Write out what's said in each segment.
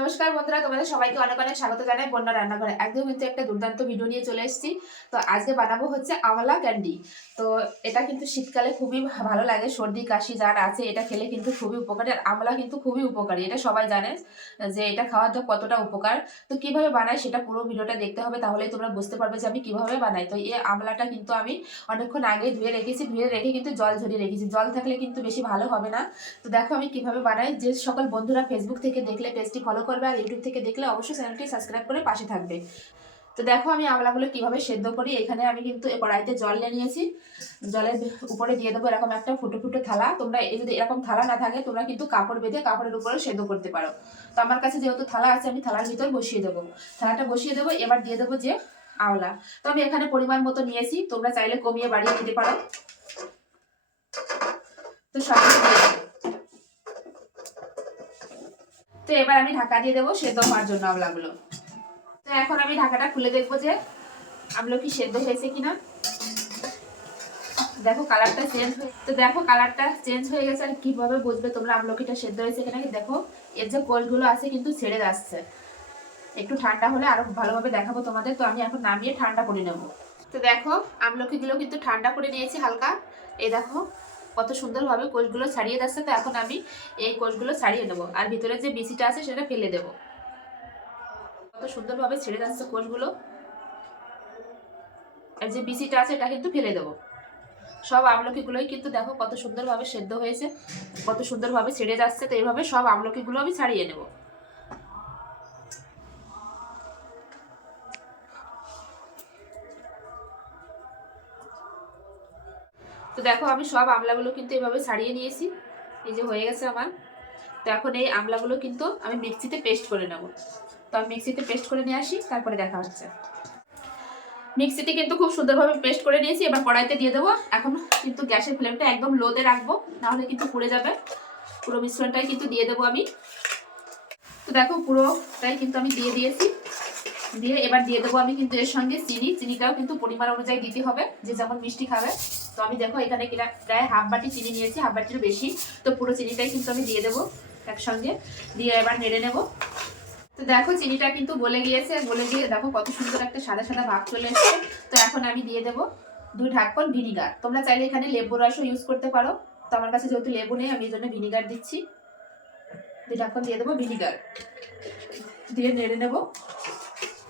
নমস্কার বন্ধুরা, তোমাদের সবাইকে অনেক অনেক স্বাগত জানাই বন্যা রান্নাঘরে। একদম কিন্তু একটা দুর্দান্ত ভিডিও নিয়ে চলে এসেছি। তো আজকে বানাবো হচ্ছে আমলা ক্যান্ডি। তো এটা কিন্তু শীতকালে খুবই ভালো লাগে, সর্দি, কাশি যার আছে, এটা খেলে কিন্তু খুবই উপকারী। আর আমলা কিন্তু খুবই উপকারী, এটা সবাই জানে যে এটা খাওয়ার জন্য কতটা উপকার। তো কীভাবে বানাই সেটা পুরো ভিডিওটা দেখতে হবে, তাহলেই তোমরা বুঝতে পারবে যে আমি কীভাবে বানাই। তো এই আমলাটা কিন্তু আমি অনেকক্ষণ আগে ধুয়ে রেখেছি, ধুয়ে রেখে কিন্তু জল ঝরিয়ে রেখেছি। জল থাকলে কিন্তু বেশি ভালো হবে না। তো দেখো আমি কীভাবে বানাই। যে সকল বন্ধুরা ফেসবুক থেকে দেখলে পেজটি ফলো করবে আর ইউটিউব থেকে দেখলে অবশ্যই চ্যানেলটি সাবস্ক্রাইব করে পাশে থাকবে। তো দেখো আমি আমলাগুলো কীভাবে সেদ্ধ করি। এখানে আমি কিন্তু কড়াইতে জল নিয়ে নিয়েছি। জলের উপরে দিয়ে দেবো এরকম একটা ফুটো ফুটো থালা। তোমরা যদি এরকম থালা না থাকে, তোমরা কিন্তু কাপড় বেঁধে কাপড়ের উপরে সেদ্ধ করতে পারো। তো আমার কাছে যেহেতু থালা আছে, আমি থালার ভিতর বসিয়ে দেবো। থালাটা বসিয়ে দেবো, এবার দিয়ে দেবো যে আওলা তো আমি এখানে পরিমাণ মতো নিয়েছি। তোমরা চাইলে কমিয়ে বাড়িয়ে দিতে পারো। তো সব কিছু দিয়ে দেবো। তো এবার আমি ঢাকা দিয়ে দেবো সেদ্ধ হওয়ার জন্য আমলাগুলো তো এখন আমি ঢাকাটা খুলে দেখব যে আমলো কি সেদ্ধ হয়েছে কিনা। দেখো কালারটা চেঞ্জ হয়ে তো দেখো কালারটা চেঞ্জ হয়ে গেছে আর কীভাবে বুঝবে তোমরা আমলকিটা সেদ্ধ হয়েছে কিনা দেখো, এর যে কোষগুলো আছে কিন্তু ছেড়ে যাচ্ছে। একটু ঠান্ডা হলে আরও ভালোভাবে দেখাবো তোমাদের, তো আমি এখন নামিয়ে ঠান্ডা করে নেব। তো দেখো আমলকিগুলো কিন্তু ঠান্ডা করে নিয়েছি হালকা। এই দেখো কত সুন্দরভাবে কোষগুলো ছাড়িয়ে যাচ্ছে, তো এখন আমি এই কোষগুলো ছাড়িয়ে নেব। আর ভিতরে যে বিচিটা আছে সেটা ফেলে দেব। কত সুন্দরভাবে ছেড়ে যাচ্ছে কোষগুলো। আর যে বিচিটা আছে এটা কিন্তু ফেলে দেবো। সব আমলকিগুলোই কিন্তু দেখো কত সুন্দরভাবে সেদ্ধ হয়েছে, কত সুন্দরভাবে ছেড়ে যাচ্ছে, তো এইভাবে সব আমলকিগুলো আমি ছাড়িয়ে নেব। তো দেখো আমি সব আমলাগুলো কিন্তু এভাবে ছাড়িয়ে নিয়েছি। এই যে হয়ে গেছে আমার। তো এখন এই আমলাগুলো কিন্তু আমি মিক্সিতে পেস্ট করে নেব। তো আমি মিক্সিতে পেস্ট করে নিয়ে আসি, তারপরে দেখা হচ্ছে। মিক্সিতে কিন্তু খুব সুন্দরভাবে পেস্ট করে নিয়েছি, এবার কড়াইতে দিয়ে দেবো। এখন কিন্তু গ্যাসের ফ্লেমটা একদম লোতে রাখব, নাহলে কিন্তু পুড়ে যাবে। পুরো মিশ্রণটাই কিন্তু দিয়ে দেবো আমি। তো দেখো পুরোটাই কিন্তু আমি দিয়ে দিয়েছি। দিয়ে এবার দিয়ে দেবো আমি কিন্তু এর সঙ্গে চিনি। চিনিটাও কিন্তু পরিমাণ অনুযায়ী দিতে হবে, যে যেমন মিষ্টি খাবে। তো আমি দেখো এখানে কিনা প্রায় হাফ বাটি চিনি নিয়েছি হাফ বাটির বেশি। তো পুরো চিনিটাই কিন্তু আমি দিয়ে দেবো একসঙ্গে। দিয়ে এবার নেড়ে নেব। তো দেখো চিনিটা কিন্তু গলে গিয়েছে, গলে গিয়ে দেখো কত সুন্দর একটা সাদা সাদা ভাব চলে এসেছে। তো এখন আমি দিয়ে দেবো দুই ঢাকন ভিনিগার। তোমরা চাইলে এখানে লেবু রসও ইউজ করতে পারো। তো আমার কাছে যেহেতু লেবু নেই, আমি এই জন্য ভিনিগার দিচ্ছি। দুই ঢাকন দিয়ে দেবো ভিনিগার। দিয়ে নেড়ে নেব।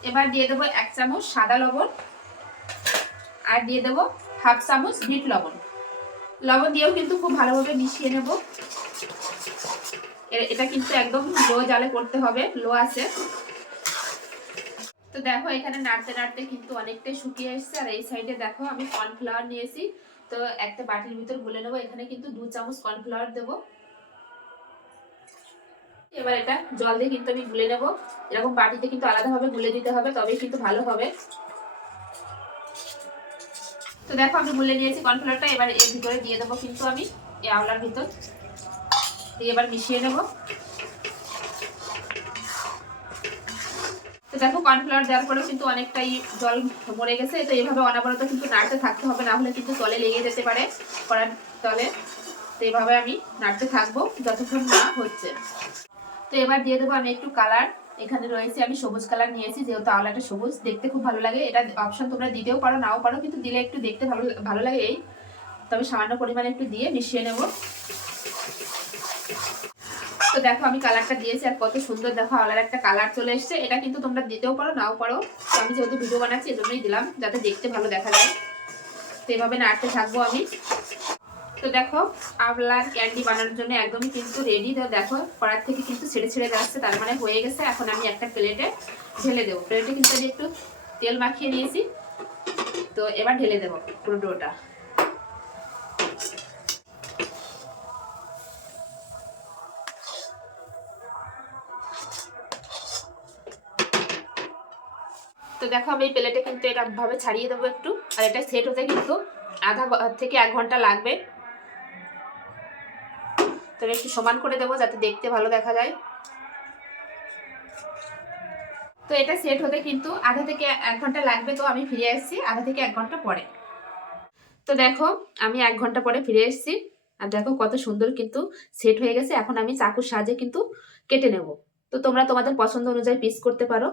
এবার দিয়ে দেবো এক চামচ সাদা লবণ। আর দিয়ে দেবো হাফ চামচ বিট লবণ। লবণ দিয়েও কিন্তু খুব ভালোভাবে মিশিয়ে নেব। এটা কিন্তু একদম লো জালে করতে হবে, লো আছে। তো দেখো, এখানে নাড়তে নাড়তে কিন্তু অনেকটাই শুকিয়ে এসেছে। আর এই সাইডে দেখো, আমি কর্নফ্লাওয়ার নিয়েছি। তো একটা বাটির ভিতর গুলে নেব। এখানে কিন্তু দু চামচ কর্নফ্লাওয়ার দেবো। এবার এটা জল দিয়ে কিন্তু আমি গুলে নেব। এরকম বাটিতে কিন্তু আলাদাভাবে গুলে দিতে হবে, তবেই কিন্তু ভালো হবে। তো দেখো, আমি গুলে নিয়েছি কর্নফ্লাওয়ারটা এবার এর ভিতরে দিয়ে দেবো কিন্তু আমি এই আওলার ভিতর। দিয়ে এবার মিশিয়ে নেব। তো দেখো কর্নফ্লাওয়ার দেওয়ার পরেও কিন্তু অনেকটাই জল মরে গেছে। তো এইভাবে অনাবরত কিন্তু নাড়তে থাকতে হবে, না হলে কিন্তু তলে লেগে যেতে পারে করার তলে। তো এইভাবে আমি নাড়তে থাকব, যতক্ষণ না হচ্ছে। তো এবার দিয়ে দেবো আমি একটু কালার এখানে রয়েছে, আমি সবুজ কালার নিয়েছি, যেহেতু আলাটা সবুজ, দেখতে খুব ভালো লাগে। এটা অপশন তোমরা দিতেও পারো, নাও পারো, কিন্তু দিলে একটু দেখতে ভালো ভালো লাগে এই। তবে সামান্য পরিমাণে একটু দিয়ে মিশিয়ে নেব। তো দেখো, আমি কালারটা দিয়েছি, আর কত সুন্দর দেখো আলার একটা কালার চলে এসেছে। এটা কিন্তু তোমরা দিতেও পারো, নাও পারো। তো আমি যেহেতু ভিডিও বানাচ্ছি, এজন্যই দিলাম, যাতে দেখতে ভালো দেখা যায়। তো এভাবে নাড়তে থাকব আমি। তো দেখো আমলার ক্যান্ডি বানানোর জন্য একদমই কিন্তু রেডি তো দেখো, কড়ার থেকে কিন্তু ছেড়ে ছেড়ে যাচ্ছে, তার মানে হয়ে গেছে। এখন আমি একটা প্লেটে ঢেলে দেবো। প্লেটে কিন্তু আমি একটু তেল মাখিয়ে নিয়েছি। তো এবার ঢেলে দেবো পুরো ডোটা তো দেখো, আমি এই প্লেটে কিন্তু এটা ভাবে ছাড়িয়ে দেবো একটু। আর এটা সেট হতে কিন্তু আধা থেকে এক ঘণ্টা লাগবে। তো আমি একটু সমান করে দেবো যাতে দেখতে ভালো দেখা যায়। তো এটা সেট হতে কিন্তু আধা থেকে এক ঘণ্টা লাগবে, তো আমি ফিরে আসছি আধা থেকে এক ঘণ্টা পরে। তো দেখো, আমি এক ঘণ্টা পরে ফিরে এসেছি। আর দেখো কত সুন্দর কিন্তু সেট হয়ে গেছে। এখন আমি চাকুর সাহায্যে কিন্তু কেটে নেব। তো তোমরা তোমাদের পছন্দ অনুযায়ী পিস করতে পারো।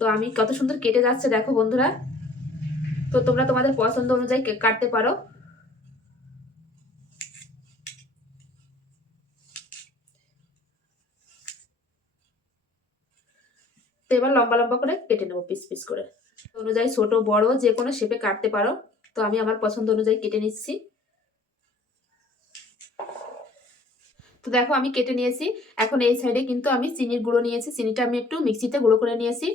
তো আমি কত সুন্দর কেটে যাচ্ছে দেখো বন্ধুরা। তো তোমরা তোমাদের পছন্দ অনুযায়ী কাটতে পারো। তো এবার লম্বা লম্বা করে কেটে নেব পিস পিস করে। অনুযায়ী ছোট, বড় যে কোনো শেপে কাটতে পারো। তো আমি আমার পছন্দ অনুযায়ী কেটে নিচ্ছি। তো দেখো আমি কেটে নিয়েছি। এখন এই সাইডে কিন্তু আমি চিনির গুঁড়ো নিয়েছি। চিনিটা আমি একটু মিক্সিতে গুঁড়ো করে নিয়েছি।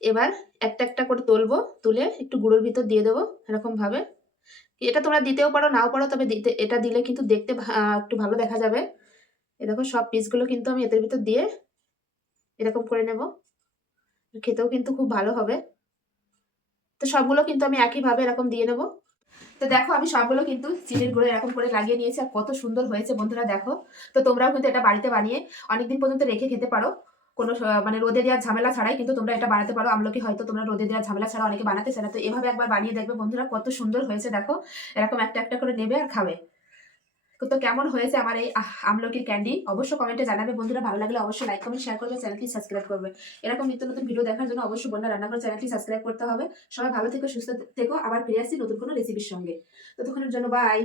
এবার একটা একটা করে তুলবো, তুলে একটু গুঁড়োর ভিতর দিয়ে দেবো এরকমভাবে। এটা তোমরা দিতেও পারো, নাও পারো, তবে দিতে, এটা দিলে কিন্তু দেখতে একটু ভালো দেখা যাবে। এ দেখো সব পিসগুলো কিন্তু আমি এদের ভিতর দিয়ে এরকম করে নেব। খেতেও কিন্তু খুব ভালো হবে। তো সবগুলো কিন্তু আমি একইভাবে এরকম দিয়ে নেব। তো দেখো আমি সবগুলো কিন্তু চিনির গুঁড়ো এরকম করে লাগিয়ে নিয়েছি আর কত সুন্দর হয়েছে বন্ধুরা দেখো। তো তোমরাও কিন্তু এটা বাড়িতে বানিয়ে অনেকদিন পর্যন্ত রেখে খেতে পারো। কোনো মানে রোদে দেওয়ার ঝামেলা ছাড়াই কিন্তু তোমরা এটা বানাতে পারো। আমলকি হয়তো তোমরা রোদে দেওয়ার ঝামেলা ছাড়া অনেকে বানাতে চায় না। তো এভাবে একবার বানিয়ে দেখবে বন্ধুরা কত সুন্দর হয়েছে দেখো। এরকম একটা একটা করে নেবে আর খাবে। তো কেমন হয়েছে আমার এই আমলকির ক্যান্ডি অবশ্যই কমেন্টে জানাবে, বন্ধুরা ভালো লাগলে অবশ্যই লাইক কমেন্ট শেয়ার করবে চ্যানেলটি সাবস্ক্রাইব করবে। এরকম নিত্য নতুন ভিডিও দেখার জন্য অবশ্যই রান্না করে চ্যানেলটি সাবস্ক্রাইব করতে হবে। সবাই ভালো থেকো, সুস্থ থেকো, আবার ফিরে আসি নতুন কোনো রেসিপির সঙ্গে। ততক্ষণের জন্য বাই